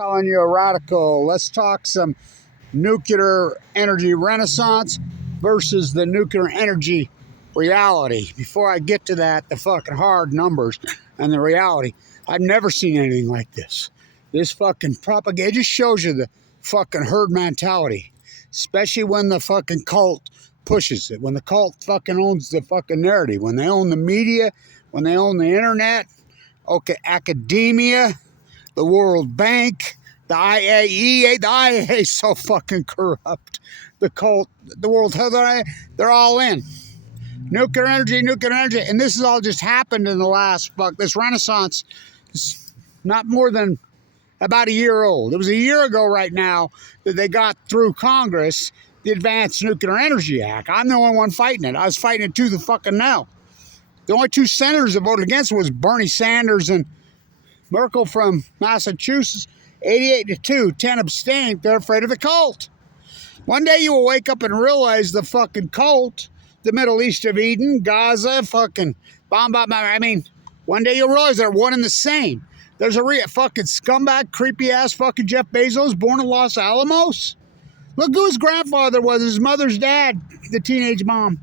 Calling you a radical. Let's talk some nuclear energy renaissance versus the nuclear energy reality. Before I get to that, the fucking hard numbers and the reality, I've never seen anything like this. This fucking propaganda just shows you the fucking herd mentality, especially when the fucking cult pushes it, when the cult fucking owns the fucking narrative, when they own the media, when they own the internet, okay, academia, the World Bank, the IAEA. The IAEA is so fucking corrupt. The cult, the World Health, they're all in. Nuclear energy. And this has all just happened in the last, this renaissance is not more than about a year old. It was a year ago right now that they got through Congress the Advanced Nuclear Energy Act. I'm the only one fighting it. I was fighting it tooth and fucking nail. The only two senators that voted against it was Bernie Sanders and Merkel from Massachusetts. 88-2, 10 abstained. They're afraid of the cult. One day you will wake up and realize the fucking cult, the Middle East of Eden, Gaza, fucking bomb. I mean, one day you'll realize they're one and the same. There's a fucking scumbag, creepy ass fucking Jeff Bezos born in Los Alamos. Look who his grandfather was, his mother's dad, the teenage mom.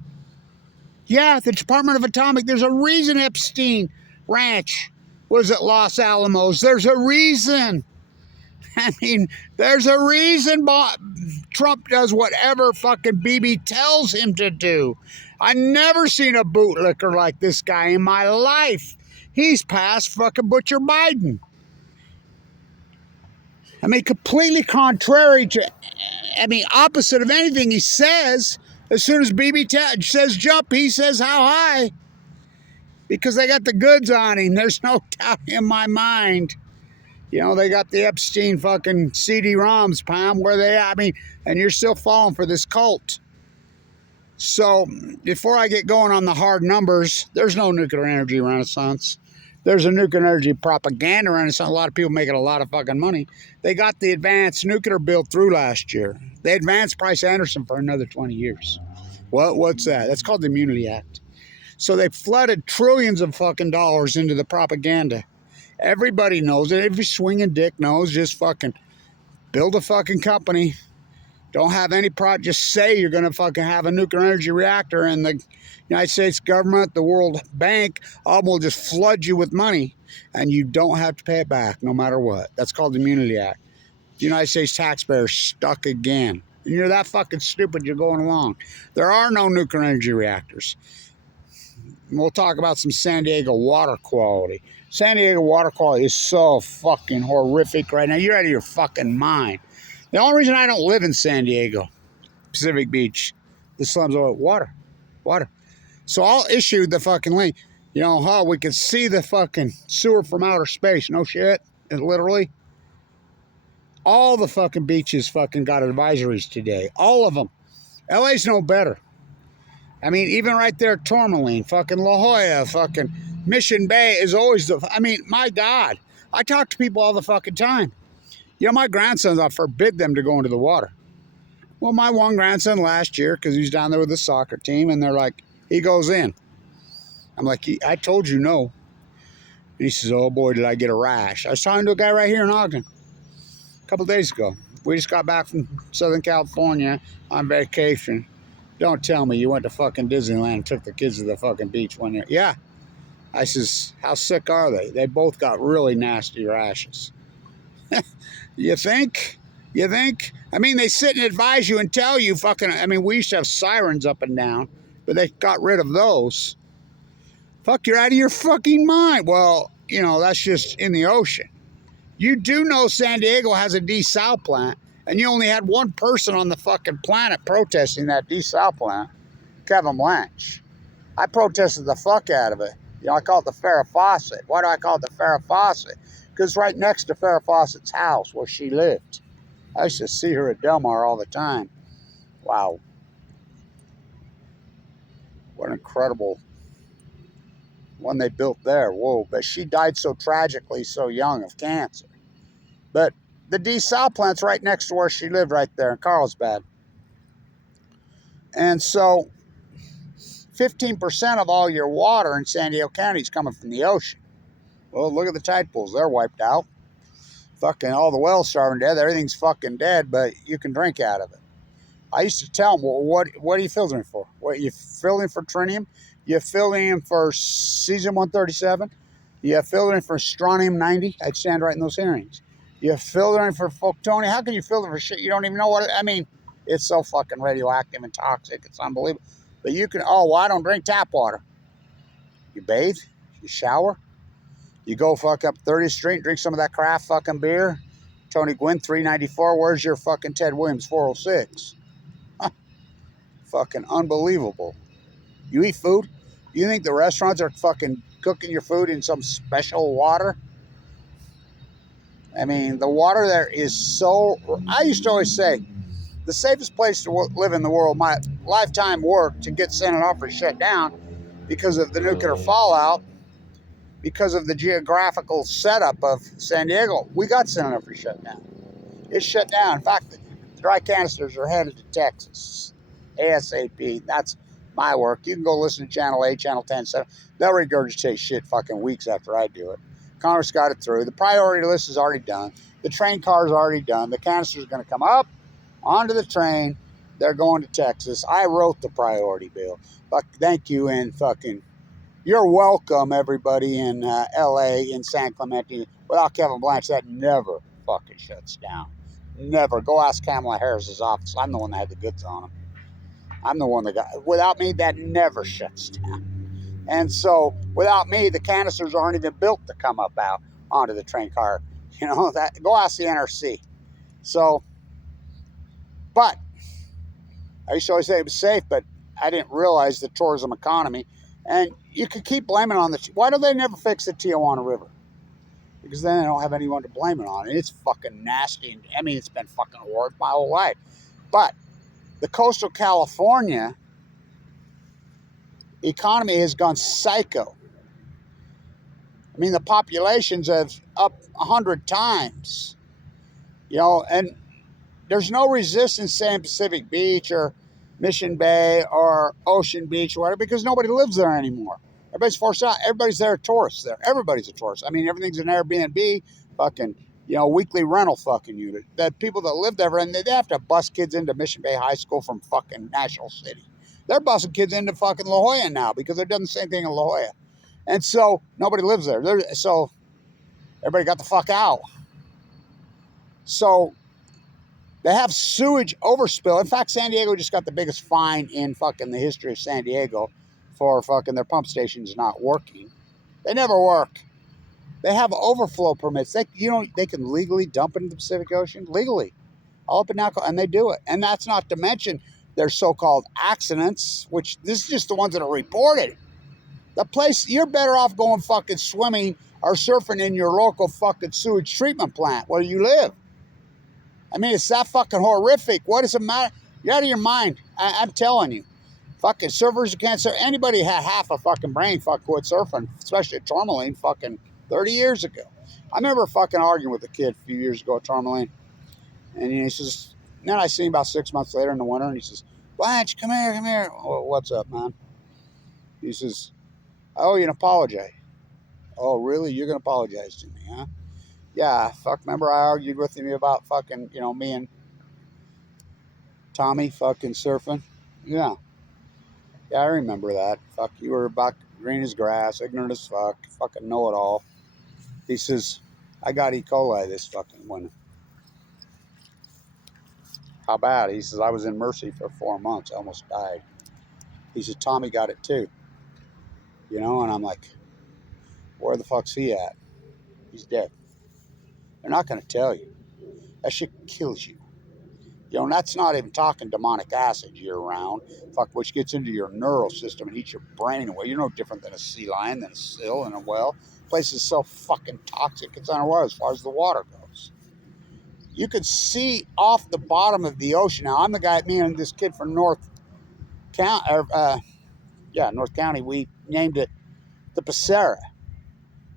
Yeah, the Department of Atomic. There's a reason Epstein Ranch was at Los Alamos. There's a reason. I mean, there's a reason Trump does whatever fucking BB tells him to do. I never seen a bootlicker like this guy in my life. He's past fucking Butcher Biden. I mean, completely contrary to, opposite of anything he says. As soon as BB says jump, he says how high. Because they got the goods on him. There's no doubt in my mind. You know, they got the Epstein fucking CD-ROMs, Pam, where they at? And you're still falling for this cult. So, before I get going on the hard numbers, there's no nuclear energy renaissance. There's a nuclear energy propaganda renaissance. A lot of people making a lot of fucking money. They got the advanced nuclear bill through last year. They advanced Price Anderson for another 20 years. What's that? That's called the Immunity Act. So they flooded trillions of fucking dollars into the propaganda. Everybody knows it. Every swinging dick knows. Just fucking build a fucking company. Don't have any project. Just say you're going to fucking have a nuclear energy reactor, and the United States government, the World Bank, all will just flood you with money, and you don't have to pay it back no matter what. That's called the Immunity Act. The United States taxpayers stuck again. And you're that fucking stupid, you're going along. There are no nuclear energy reactors. And we'll talk about some San Diego water quality. San Diego water quality is so fucking horrific right now. You're out of your fucking mind. The only reason I don't live in San Diego, Pacific Beach, the slums are water. So I'll issue the fucking link. You know, we can see the fucking sewer from outer space. No shit. Literally. All the fucking beaches fucking got advisories today. All of them. LA's no better. I mean, even right there, Tourmaline, fucking La Jolla, fucking Mission Bay is always my God. I talk to people all the fucking time. You know, my grandsons, I forbid them to go into the water. Well, my one grandson last year, because he's down there with the soccer team, and they're like, he goes in. I'm like, I told you no. And he says, oh boy, did I get a rash. I was talking to a guy right here in Ogden a couple days ago. We just got back from Southern California on vacation. Don't tell me you went to fucking Disneyland and took the kids to the fucking beach one year. Yeah. I says, how sick are they? They both got really nasty rashes. You think? They sit and advise you and tell you fucking, we used to have sirens up and down, but they got rid of those. Fuck, you're out of your fucking mind. Well, you know, that's just in the ocean. You do know San Diego has a desal plant, and you only had one person on the fucking planet protesting that desal plant, Kevin Blanch. I protested the fuck out of it. You know, I call it the Farrah Fawcett. Why do I call it the Farrah Fawcett? Because right next to Farrah Fawcett's house where she lived. I used to see her at Del Mar all the time. Wow. What an incredible one they built there. Whoa, but she died so tragically, so young, of cancer. But the desal plant's right next to where she lived right there in Carlsbad. And so 15% of all your water in San Diego County is coming from the ocean. Well, look at the tide pools. They're wiped out. Fucking all the wells starving dead. Everything's fucking dead, but you can drink out of it. I used to tell them, well, what are you filtering for? What you filtering for tritium? You filtering for cesium-137? You filtering for strontium-90? I'd stand right in those hearings. You filtering for plutonium? How can you filter for shit you don't even know what I mean, it's so fucking radioactive and toxic. It's unbelievable. But you can, oh, well, I don't drink tap water. You bathe, you shower, you go fuck up 30th Street and drink some of that craft fucking beer. Tony Gwynn, 394. Where's your fucking Ted Williams, 406? Huh. Fucking unbelievable. You eat food? You think the restaurants are fucking cooking your food in some special water? I mean, the water there is so... I used to always say, the safest place to live in the world, my lifetime work to get San Onofre shut down because of the nuclear fallout, because of the geographical setup of San Diego. We got San Onofre shut down. It's shut down. In fact, the dry canisters are headed to Texas. ASAP. That's my work. You can go listen to Channel 8, Channel 10, 7. They'll regurgitate shit fucking weeks after I do it. Congress got it through. The priority list is already done. The train car is already done. The canisters are going to come up onto the train. They're going to Texas. I wrote the priority bill. But thank you, and fucking, you're welcome, everybody in L.A., in San Clemente. Without Kevin Blanche, that never fucking shuts down. Never. Go ask Kamala Harris's office. I'm the one that had the goods on them. I'm the one that got... Without me, that never shuts down. And so, without me, the canisters aren't even built to come up out onto the train car. You know, that. Go ask the NRC. So, but, I used to always say it was safe, but I didn't realize the tourism economy. And you could keep blaming on the... Why do they never fix the Tijuana River? Because then they don't have anyone to blame it on. And it's fucking nasty. And, I mean, it's been fucking horrible my whole life. But the coastal California economy has gone psycho. I mean, the populations have up 100 times. You know, and there's no resistance saying Pacific Beach or Mission Bay or Ocean Beach or whatever, because nobody lives there anymore. Everybody's forced out. Everybody's there, tourists there. Everybody's a tourist. I mean, everything's an Airbnb, fucking, you know, weekly rental fucking unit. The people that live there, and they have to bus kids into Mission Bay High School from fucking National City. They're busing kids into fucking La Jolla now because they're doing the same thing in La Jolla. And so nobody lives there. So everybody got the fuck out. So they have sewage overspill. In fact, San Diego just got the biggest fine in fucking the history of San Diego for fucking their pump stations not working. They never work. They have overflow permits. They can legally dump it into the Pacific Ocean legally, all up and down, and they do it. And that's not to mention their so-called accidents, which this is just the ones that are reported. The place, you're better off going fucking swimming or surfing in your local fucking sewage treatment plant where you live. I mean, it's that fucking horrific. What does it matter? You're out of your mind. I'm telling you. Fucking surfers who can't surf. Anybody had half a fucking brain fucking quit surfing, especially at Tourmaline fucking 30 years ago. I remember fucking arguing with a kid a few years ago at Tourmaline. And he says, then I see him about 6 months later in the winter, and he says, Blanche, come here, come here. Oh, what's up, man? He says, I owe you an apology. Oh, really? You're going to apologize to me, huh? Yeah, fuck, remember I argued with you about fucking, you know, me and Tommy fucking surfing? Yeah. Yeah, I remember that. Fuck, you were about green as grass, ignorant as fuck, fucking know-it-all. He says, I got E. coli this fucking winter. How bad? He says, I was in Mercy for 4 months. I almost died. He says, Tommy got it too. You know, and I'm like, where the fuck's he at? He's dead. They're not going to tell you. That shit kills you. You know, and that's not even talking demonic acid year-round, fuck, which gets into your neural system and eats your brain away. You're no different than a sea lion, than a seal in a well. The place is so fucking toxic, it's unaware as far as the water goes. You could see off the bottom of the ocean. Now, I'm the guy, me and this kid from North County, we named it the Passera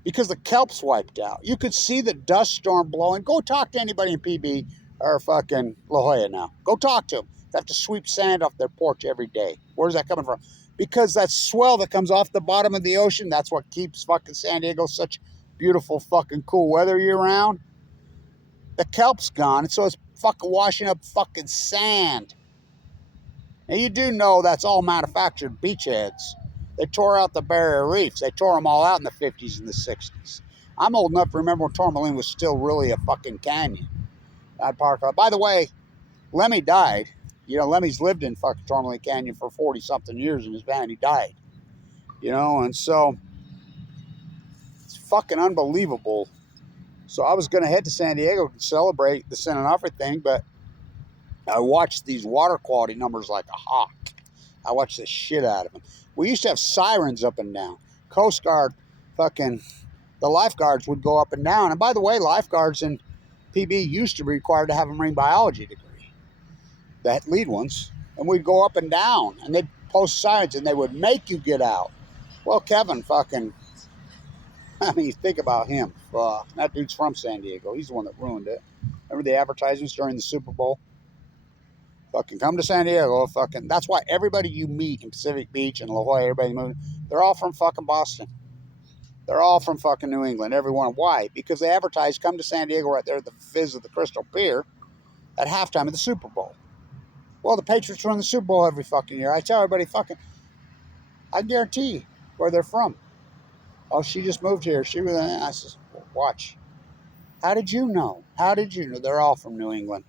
because the kelp's wiped out. You could see the dust storm blowing. Go talk to anybody in PB or fucking La Jolla now. Go talk to them. They have to sweep sand off their porch every day. Where's that coming from? Because that swell that comes off the bottom of the ocean, that's what keeps fucking San Diego such beautiful fucking cool weather year round. the kelp's gone, and so it's fucking washing up fucking sand. Now, you do know that's all manufactured beachheads. They tore out the barrier reefs. They tore them all out in the 50s and the 60s. I'm old enough to remember when Tourmaline was still really a fucking canyon. By the way, Lemmy died. You know, Lemmy's lived in fucking Tourmaline Canyon for 40-something years in his van. He died. You know, and so it's fucking unbelievable. So I was going to head to San Diego to celebrate the San Onofre thing, but I watched these water quality numbers like a hawk. I watched the shit out of them. We used to have sirens up and down. Coast Guard, fucking, the lifeguards would go up and down. And by the way, lifeguards in PB used to be required to have a marine biology degree. That lead ones. And we'd go up and down, and they'd post sirens, and they would make you get out. Well, Kevin fucking, I mean, think about him. That dude's from San Diego. He's the one that ruined it. Remember the advertisements during the Super Bowl? Fucking come to San Diego. Fucking, that's why everybody you meet in Pacific Beach and La Jolla, everybody moving, they're all from fucking Boston. They're all from fucking New England, everyone. Why? Because they advertise, come to San Diego right there at the fizz of the Crystal Pier at halftime of the Super Bowl. Well, the Patriots run the Super Bowl every fucking year. I tell everybody, fucking, I guarantee where they're from. Oh, she just moved here. She was, I said, watch. How did you know? How did you know? They're all from New England.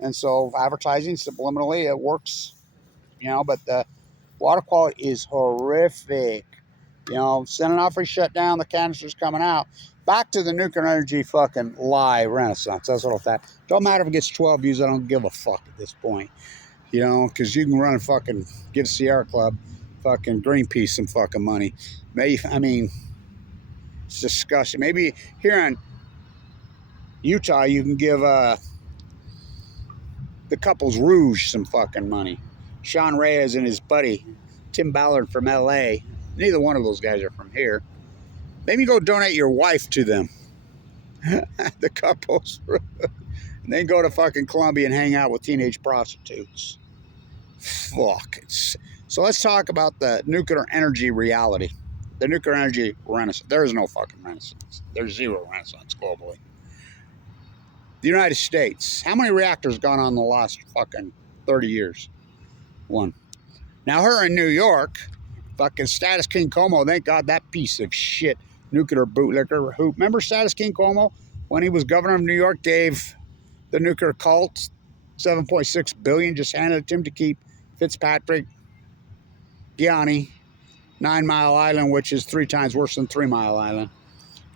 And so advertising, subliminally, it works, you know, but the water quality is horrific. You know, San Onofre shut down, the canisters coming out. Back to the nuclear energy fucking lie renaissance. That's what I'll say. Don't matter if it gets 12 views, I don't give a fuck at this point. You know, because you can run and fucking give Sierra Club fucking Greenpeace some fucking money. Maybe, I mean, it's disgusting. Maybe here in Utah, you can give the couple's Rouge some fucking money. Sean Reyes and his buddy, Tim Ballard from L.A. Neither one of those guys are from here. Maybe go donate your wife to them. The couples. And then go to fucking Colombia and hang out with teenage prostitutes. Fuck. So let's talk about the nuclear energy reality. The nuclear energy renaissance. There is no fucking renaissance. There's zero renaissance globally. The United States. How many reactors gone on in the last fucking 30 years? One. Now her in New York, fucking Status King Como, thank God that piece of shit nuclear bootlicker who, remember Status King Como? When he was governor of New York, gave the nuclear cult $7.6 billion, just handed it to him to keep Fitzpatrick, Gianni, 9 Mile Island, which is 3 times worse than 3 Mile Island.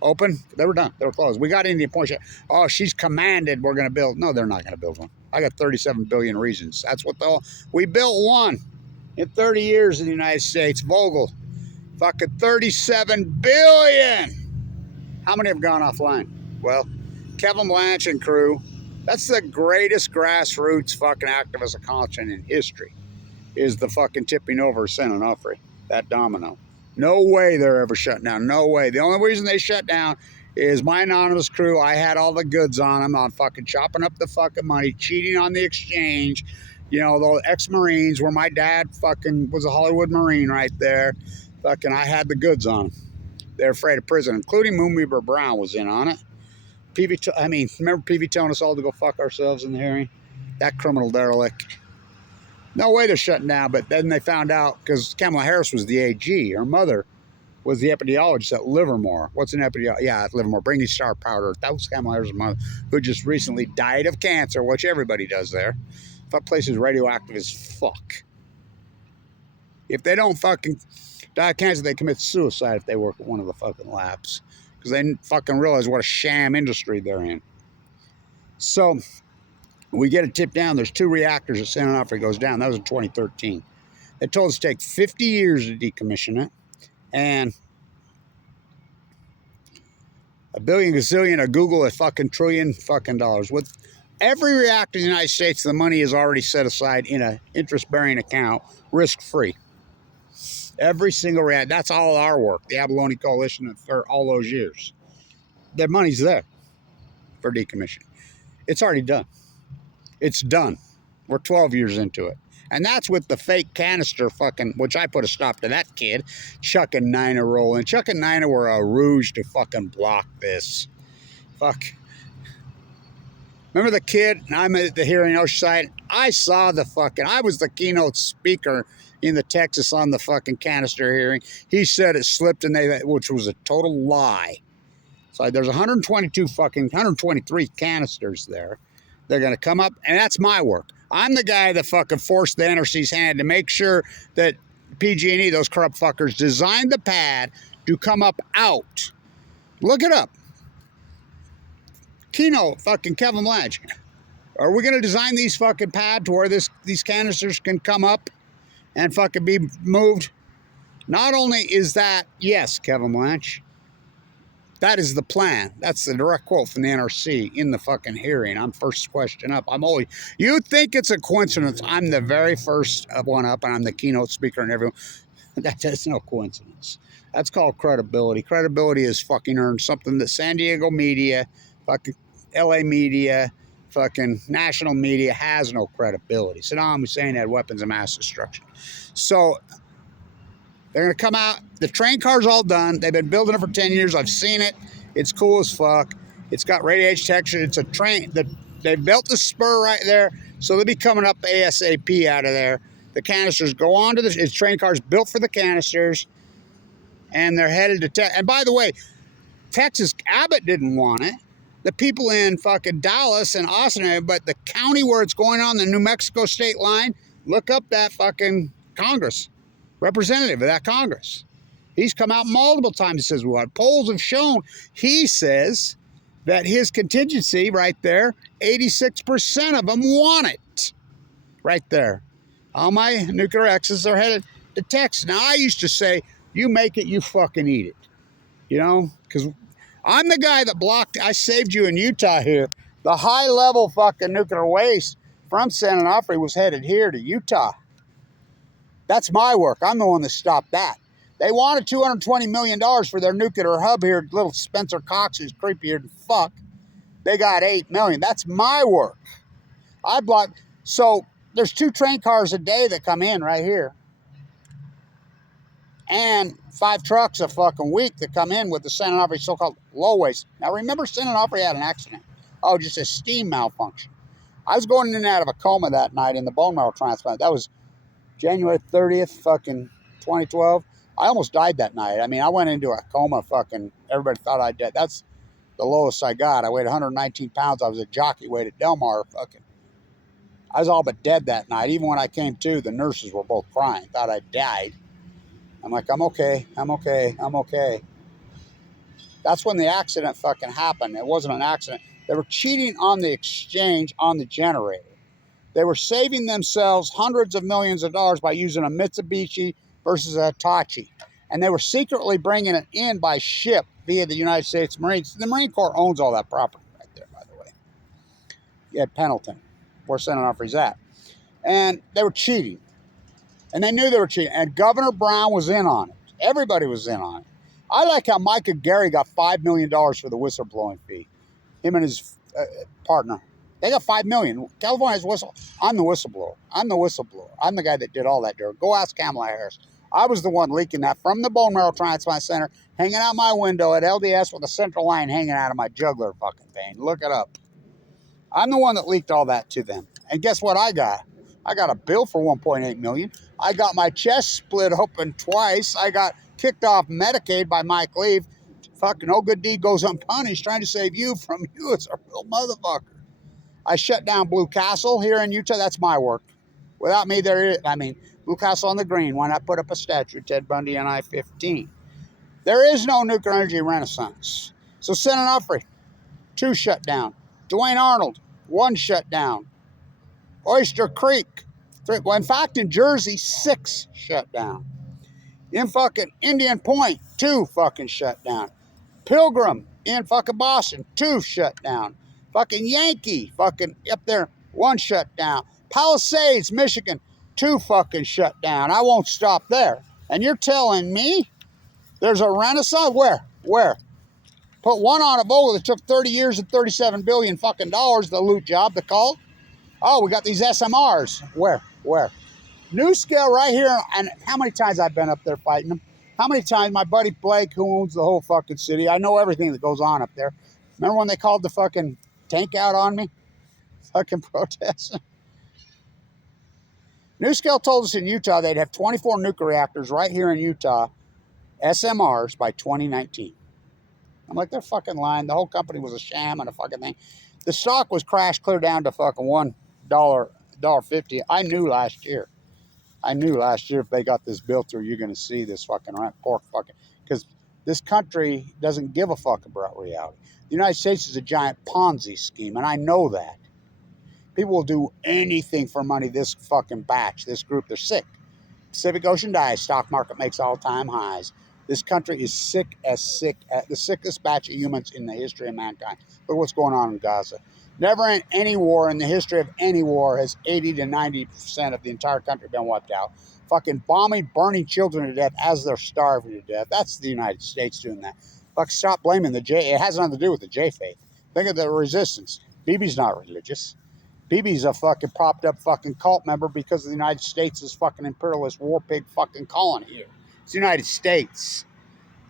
Open. They were done. They were closed. We got Indian Point. Oh, she's commanded we're going to build. No, they're not going to build one. I got 37 billion reasons. That's what we built one in 30 years in the United States. Vogel. Fucking 37 billion. How many have gone offline? Well, Kevin Blanch and crew. That's the greatest grassroots fucking activist accomplishment in history. Is the fucking tipping over of San Onofre. That domino. No way they're ever shut down. No way. The only reason they shut down is my anonymous crew. I had all the goods on them on fucking chopping up the fucking money, cheating on the exchange. You know, the ex-Marines where my dad fucking was a Hollywood Marine right there. Fucking, I had the goods on them. They're afraid of prison, including Moonbeaver Brown was in on it. Remember PV telling us all to go fuck ourselves in the hearing? That criminal derelict. No way they're shutting down, but then they found out because Kamala Harris was the AG. Her mother was the epidemiologist at Livermore. What's an epidemiologist? Yeah, at Livermore. Bringing star powder. That was Kamala Harris' mother, who just recently died of cancer, which everybody does there. That place is radioactive as fuck. If they don't fucking die of cancer, they commit suicide if they work at one of the fucking labs. Because they fucking realize what a sham industry they're in. So we get a tip down. There's 2 reactors at San Onofre goes down. That was in 2013. They told us to take 50 years to decommission it. And a billion, gazillion, a Google, a fucking trillion fucking dollars. With every reactor in the United States, the money is already set aside in an interest-bearing account, risk-free. Every single reactor. That's all our work. The Abalone Coalition for all those years. Their money's there for decommissioning. It's already done. It's done. We're 12 years into it. And that's with the fake canister fucking, which I put a stop to that kid, Chuck and Nina rolling. Chuck and Nina were a rouge to fucking block this. Fuck. Remember the kid? I'm at the hearing Oceanside. I saw the fucking. I was the keynote speaker in the Texas on the fucking canister hearing. He said it slipped, and which was a total lie. So there's 123 canisters there. They're going to come up, and that's my work. I'm the guy that fucking forced the NRC's hand to make sure that PG&E, those corrupt fuckers, designed the pad to come up out. Look it up. Keynote, fucking Kevin Blanch. Are we going to design these fucking pads to where these canisters can come up and fucking be moved? Not only is that, yes, Kevin Blanch, that is the plan. That's the direct quote from the NRC in the fucking hearing. I'm first question up. You think it's a coincidence I'm the very first one up and I'm the keynote speaker and everyone. That's no coincidence. That's called credibility. Credibility is fucking earned something that San Diego media, fucking LA media, fucking national media has no credibility. Saddam Hussein had weapons of mass destruction. So they're going to come out. The train car's all done. They've been building it for 10 years. I've seen it. It's cool as fuck. It's got radiation texture. It's a train. They built the spur right there, so they'll be coming up ASAP out of there. The canisters go on to the train car's built for the canisters, and they're headed to Texas. And by the way, Texas, Abbott didn't want it. The people in fucking Dallas and Austin, but the county where it's going on, the New Mexico state line, look up that fucking Congress. Representative of that Congress. He's come out multiple times and says, what polls have shown, he says that his contingency right there, 86% of them want it. Right there. All my nuclear exes are headed to Texas. Now, I used to say, you make it, you fucking eat it. You know, because I'm the guy that I saved you in Utah here. The high-level fucking nuclear waste from San Onofre was headed here to Utah. That's my work. I'm the one that stopped that. They wanted $220 million for their nuclear hub here. Little Spencer Cox, who's creepier than fuck. They got $8 million. That's my work. So there's 2 train cars a day that come in right here. And 5 trucks a fucking week that come in with the San Onofre so-called low waste. Now remember, San Onofre had an accident. Oh, just a steam malfunction. I was going in and out of a coma that night in the bone marrow transplant. That was January 30th, fucking 2012. I almost died that night. I mean, I went into a coma, fucking, everybody thought I died. That's the lowest I got. I weighed 119 pounds. I was a jockey weight at Del Mar, fucking. I was all but dead that night. Even when I came to, the nurses were both crying, thought I died. I'm like, I'm okay, I'm okay, I'm okay. That's when the accident fucking happened. It wasn't an accident. They were cheating on the exchange on the generator. They were saving themselves hundreds of millions of dollars by using a Mitsubishi versus a Hitachi. And they were secretly bringing it in by ship via the United States Marines. The Marine Corps owns all that property right there, by the way. At Pendleton, where San Onofre's at. And they were cheating. And they knew they were cheating. And Governor Brown was in on it. Everybody was in on it. I like how Mike and Gary got $5 million for the whistleblowing fee. Him and his partner. They got $5 million. California has whistle. I'm the whistleblower. I'm the whistleblower. I'm the guy that did all that dirt. Go ask Kamala Harris. I was the one leaking that from the bone marrow transplant center, hanging out my window at LDS with a central line hanging out of my jugular fucking vein. Look it up. I'm the one that leaked all that to them. And guess what I got? I got a bill for $1.8 million. I got my chest split open twice. I got kicked off Medicaid by Mike Leave. Fucking no good deed goes unpunished. Trying to save you from you as a real motherfucker. I shut down Blue Castle here in Utah. That's my work. Without me, Blue Castle on the Green. Why not put up a statue of Ted Bundy on I-15? There is no nuclear energy renaissance. So San Onofre, 2 shut down. Duane Arnold, 1 shut down. Oyster Creek, 3. Well, in fact, in Jersey, 6 shut down. In fucking Indian Point, 2 fucking shut down. Pilgrim in fucking Boston, 2 shut down. Fucking Yankee, fucking up there, 1 shut down. Palisades, Michigan, 2 fucking shut down. I won't stop there. And you're telling me there's a renaissance? Where? Put one on a bowl that took 30 years and $37 billion fucking dollars, the loot job, the cult. Oh, we got these SMRs. Where? New scale right here. And how many times I've been up there fighting them? How many times my buddy Blake, who owns the whole fucking city, I know everything that goes on up there. Remember when they called the fucking tank out on me? fucking protesting. NuScale told us in Utah they'd have 24 nuclear reactors right here in Utah, SMRs, by 2019. I'm like, they're fucking lying. The whole company was a sham and a fucking thing. The stock was crashed clear down to fucking $1.50. I knew last year if they got this bill through, you're going to see this fucking pork fucking, because this country doesn't give a fuck about reality. The United States is a giant Ponzi scheme, and I know that. People will do anything for money. This fucking batch, this group, they're sick. Pacific Ocean dies, stock market makes all-time highs. This country is sick, the sickest batch of humans in the history of mankind. Look what's going on in Gaza. Never in any war, in the history of any war, has 80 to 90% of the entire country been wiped out. Fucking bombing, burning children to death as they're starving to death. That's the United States doing that. Fuck, stop blaming the J. It has nothing to do with the J faith. Think of the resistance. Bibi's not religious. Bibi's a fucking propped up fucking cult member because of the United States' fucking imperialist war pig fucking colony here. It's the United States.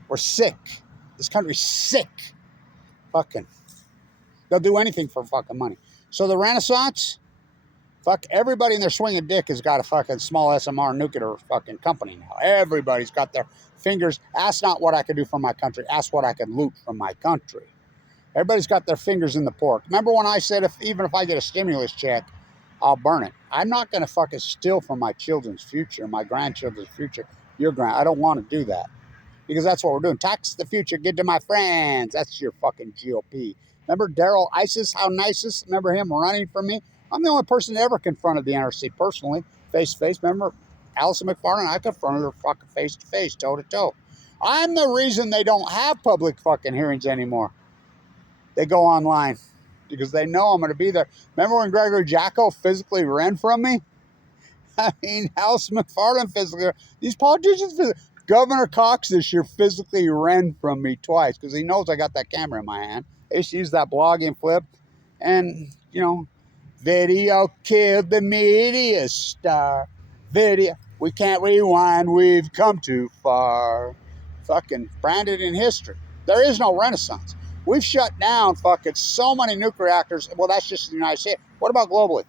We're sick. This country's sick. Fucking. They'll do anything for fucking money. So the Renaissance, fuck, everybody in their swinging dick has got a fucking small SMR nuclear fucking company now. Everybody's got their fingers. Ask not what I could do for my country. Ask what I could loot from my country. Everybody's got their fingers in the pork. Remember when I said even if I get a stimulus check, I'll burn it. I'm not going to fucking steal from my children's future, my grandchildren's future, I don't want to do that. Because that's what we're doing. Tax the future, give to my friends. That's your fucking GOP. Remember Daryl Isis, how nicest? Remember him running for me? I'm the only person that ever confronted the NRC personally, face to face. Remember Allison McFarland? I confronted her fucking face to face, toe to toe. I'm the reason they don't have public fucking hearings anymore. They go online because they know I'm going to be there. Remember when Gregory Jacko physically ran from me? I mean, Allison McFarland physically. These politicians physically. Governor Cox this year physically ran from me twice because he knows I got that camera in my hand. I used to use that blogging flip. And, you know, video killed the media star. Video, we can't rewind, we've come too far. Fucking branded in history. There is no Renaissance. We've shut down fucking so many nuclear reactors. Well, that's just the United States. What about globally?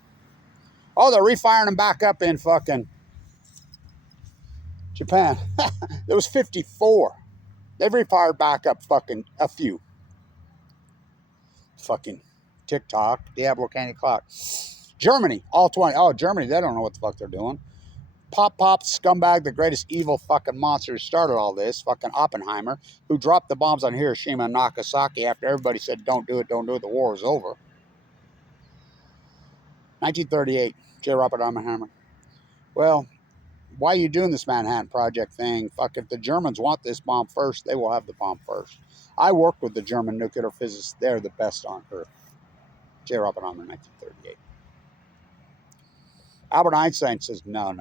Oh, they're refiring them back up in fucking Japan. There was 54. They've refired back up fucking a few. Fucking TikTok, Diablo Candy Clock. Germany, all 20. Oh, Germany, they don't know what the fuck they're doing. Pop, scumbag, the greatest evil fucking monster who started all this, fucking Oppenheimer, who dropped the bombs on Hiroshima and Nagasaki after everybody said, don't do it, the war was over. 1938, J. Robert Oppenheimer. Well, why are you doing this Manhattan Project thing? Fuck, if the Germans want this bomb first, they will have the bomb first. I worked with the German nuclear physicists. They're the best on earth. J. Robert Oppenheimer, 1938. Albert Einstein says, no.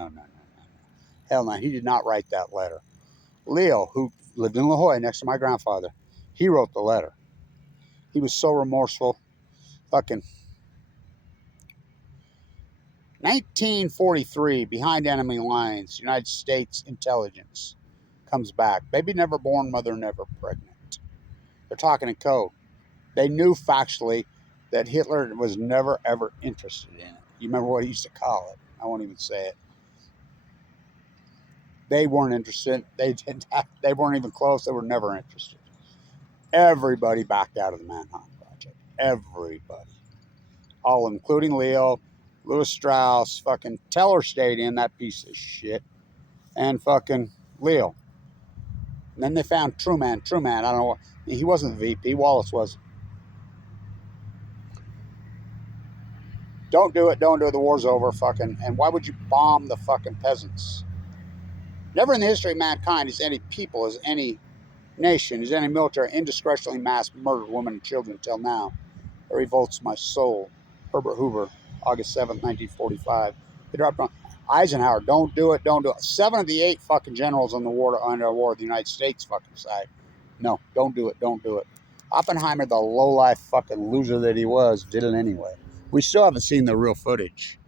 Hell no, he did not write that letter. Leo, who lived in La Jolla next to my grandfather, he wrote the letter. He was so remorseful. Fucking 1943, behind enemy lines, United States intelligence comes back. Baby never born, mother never pregnant. They're talking in code. They knew factually that Hitler was never, ever interested in it. You remember what he used to call it? I won't even say it. They weren't interested. They weren't even close. They were never interested. Everybody backed out of the Manhattan Project. Everybody. All including Leo, Louis Strauss, fucking Teller stayed in, that piece of shit, and fucking Leo. And then they found Truman. I don't know. He wasn't the VP. Wallace was. Don't do it. The war's over. Fucking. And why would you bomb the fucking peasants? Never in the history of mankind is any people, is any nation, is any military indiscretionally mass murdered women and children until now. It revolts my soul. Herbert Hoover, August 7th, 1945. They dropped on Eisenhower. Don't do it. 7 of the 8 fucking generals on the war under the war of the United States fucking side. No, don't do it. Oppenheimer, the low-life fucking loser that he was, did it anyway. We still haven't seen the real footage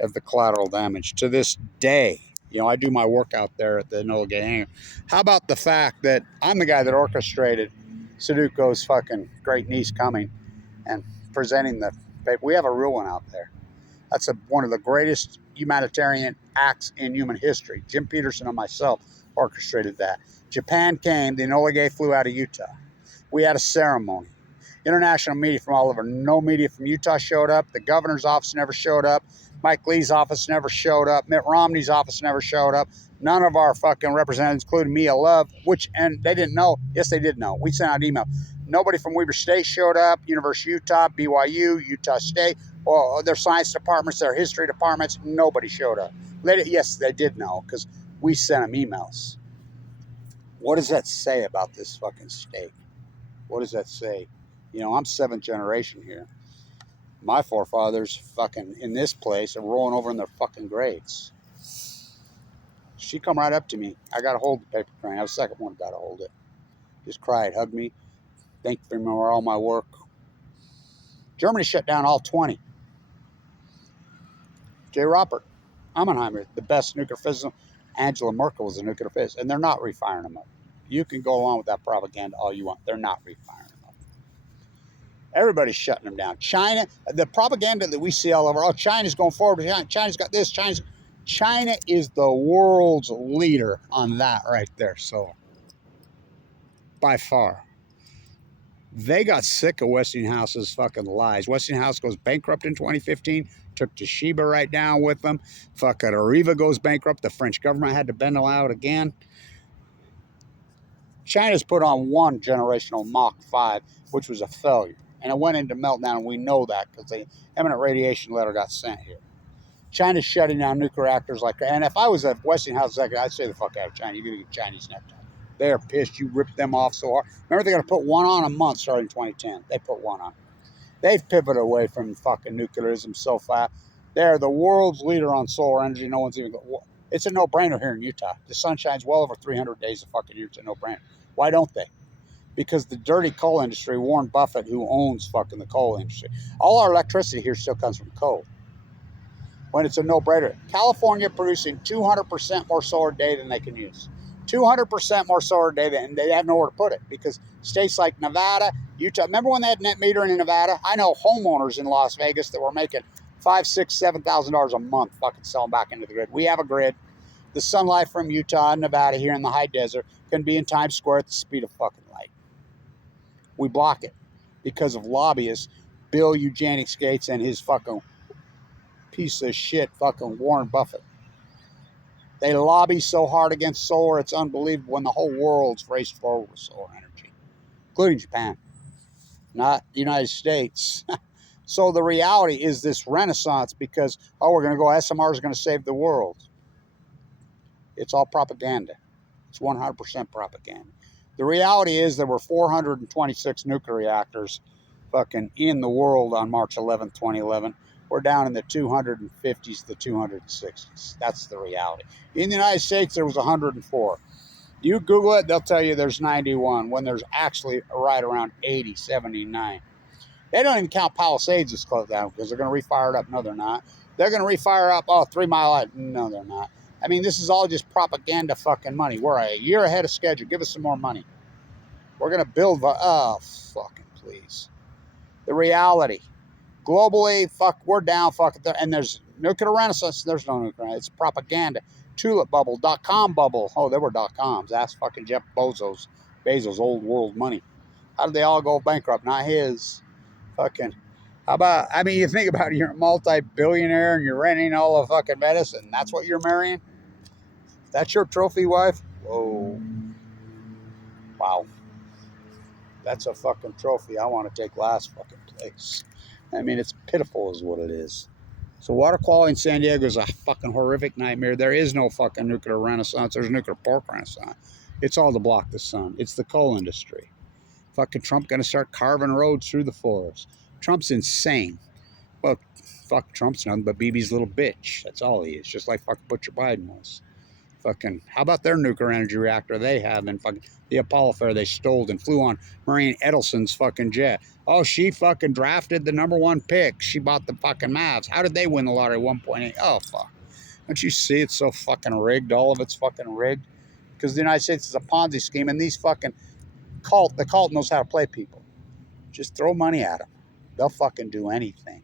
of the collateral damage to this day. You know, I do my work out there at the Enola Gay Hangar. How about the fact that I'm the guy that orchestrated Sudoku's fucking great niece coming and presenting the paper. We have a real one out there. That's one of the greatest humanitarian acts in human history. Jim Peterson and myself orchestrated that. Japan came. The Enola Gay flew out of Utah. We had a ceremony. International media from all over. No media from Utah showed up. The governor's office never showed up. Mike Lee's office never showed up. Mitt Romney's office never showed up. None of our fucking representatives, including Mia Love, and they didn't know. Yes, they did know. We sent out email. Nobody from Weber State showed up. University of Utah, BYU, Utah State, or their science departments, their history departments, nobody showed up. Yes, they did know because we sent them emails. What does that say about this fucking state? What does that say? You know, I'm 7th generation here. My forefathers fucking in this place are rolling over in their fucking graves. She come right up to me. I got to hold the paper crane. I was the second one got to hold it. Just cried, hugged me. Thanked me for all my work. Germany shut down all 20. J. Robert Oppenheimer, the best nuclear physicist. Angela Merkel was a nuclear physicist. And they're not refiring them up. You can go along with that propaganda all you want. They're not refiring them up. Everybody's shutting them down. China, the propaganda that we see all over, oh, China's going forward. China's got this. China is the world's leader on that right there. So, by far. They got sick of Westinghouse's fucking lies. Westinghouse goes bankrupt in 2015. Took Toshiba right down with them. Fucking Areva goes bankrupt. The French government had to bend them out again. China's put on one generational Mach 5, which was a failure. And it went into meltdown, and we know that because the eminent radiation letter got sent here. China's shutting down nuclear reactors like that. And if I was a Westinghouse executive, I'd say the fuck out of China. You're going to get Chinese necktie. They're pissed. You ripped them off so hard. Remember, they're going to put one on a month starting in 2010. They put one on. They've pivoted away from fucking nuclearism so fast. They're the world's leader on solar energy. No one's even... It's a no-brainer here in Utah. The sun shines well over 300 days a fucking year. It's a no-brainer. Why don't they? Because the dirty coal industry, Warren Buffett, who owns fucking the coal industry. All our electricity here still comes from coal. When it's a no-brainer. California producing 200% more solar day than they can use. 200% more solar data, and they have nowhere to put it because states like Nevada, Utah. Remember when they had net metering in Nevada? I know homeowners in Las Vegas that were making $5,000, $6,000, $7,000 a month fucking selling back into the grid. We have a grid. The sunlight from Utah and Nevada here in the high desert can be in Times Square at the speed of fucking light. We block it because of lobbyists, Bill Eugenics Gates and his fucking piece of shit fucking Warren Buffett. They lobby so hard against solar, it's unbelievable when the whole world's raced forward with solar energy, including Japan, not the United States. So the reality is this renaissance because, oh, we're going to go, SMR is going to save the world. It's all propaganda. It's 100% propaganda. The reality is there were 426 nuclear reactors fucking in the world on March 11th, 2011. We're down in the 250s, the 260s. That's the reality. In the United States, there was 104. You Google it, they'll tell you there's 91, when there's actually right around 80, 79. They don't even count Palisades as closed down because they're going to refire it up. No, they're not. They're going to refire up, 3 Mile Island. No, they're not. I mean, this is all just propaganda fucking money. We're a year ahead of schedule. Give us some more money. We're going to build, fucking please. The reality. Globally, we're down, and there's nuclear renaissance, there's no nuclear renaissance. It's propaganda. Tulip bubble, .com bubble. Oh, they were .coms. That's fucking Jeff Bezos' old world money. How did they all go bankrupt? Not his. Fucking, how about, I mean, you think about it, you're a multi-billionaire and you're renting all the fucking medicine. That's what you're marrying? That's your trophy wife? Whoa. Wow. That's a fucking trophy I want to take last fucking place. I mean, it's pitiful is what it is. So water quality in San Diego is a fucking horrific nightmare. There is no fucking nuclear renaissance. There's nuclear pork renaissance. It's all to block the sun. It's the coal industry. Fucking Trump going to start carving roads through the forest. Trump's insane. Well, fuck, Trump's nothing but BB's little bitch. That's all he is. Just like fucking Butcher Biden was. Fucking, how about their nuclear energy reactor they have in fucking the Apollo fair they stole and flew on Maureen Edelson's fucking jet. Oh, she fucking drafted the #1 pick. She bought the fucking Mavs. How did they win the lottery? 1.8. Oh, fuck. Don't you see it's so fucking rigged? All of it's fucking rigged. Because the United States is a Ponzi scheme, and these fucking the cult knows how to play people. Just throw money at them. They'll fucking do anything.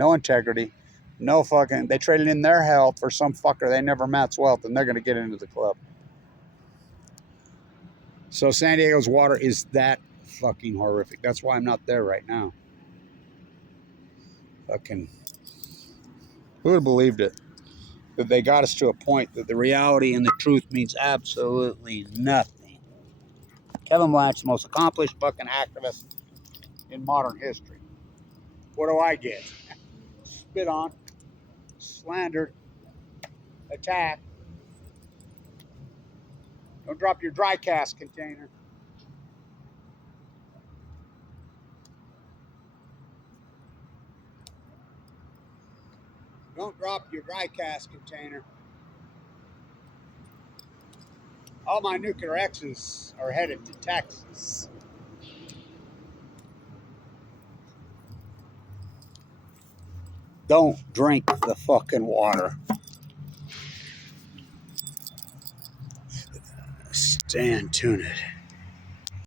no integrity, no fucking. They traded in their health for some fucker they never met's wealth, and they're going to get into the club. So San Diego's water is that fucking horrific. That's why I'm not there right now. Fucking, who would have believed it? That they got us to a point that the reality and the truth means absolutely nothing. Kevin Blanch, the most accomplished fucking activist in modern history. What do I get? Spit on, slandered, attacked. Don't drop your dry cask container. Don't drop your dry cask container. All my nuclear exes are headed to Texas. Don't drink the fucking water. Stand tuned.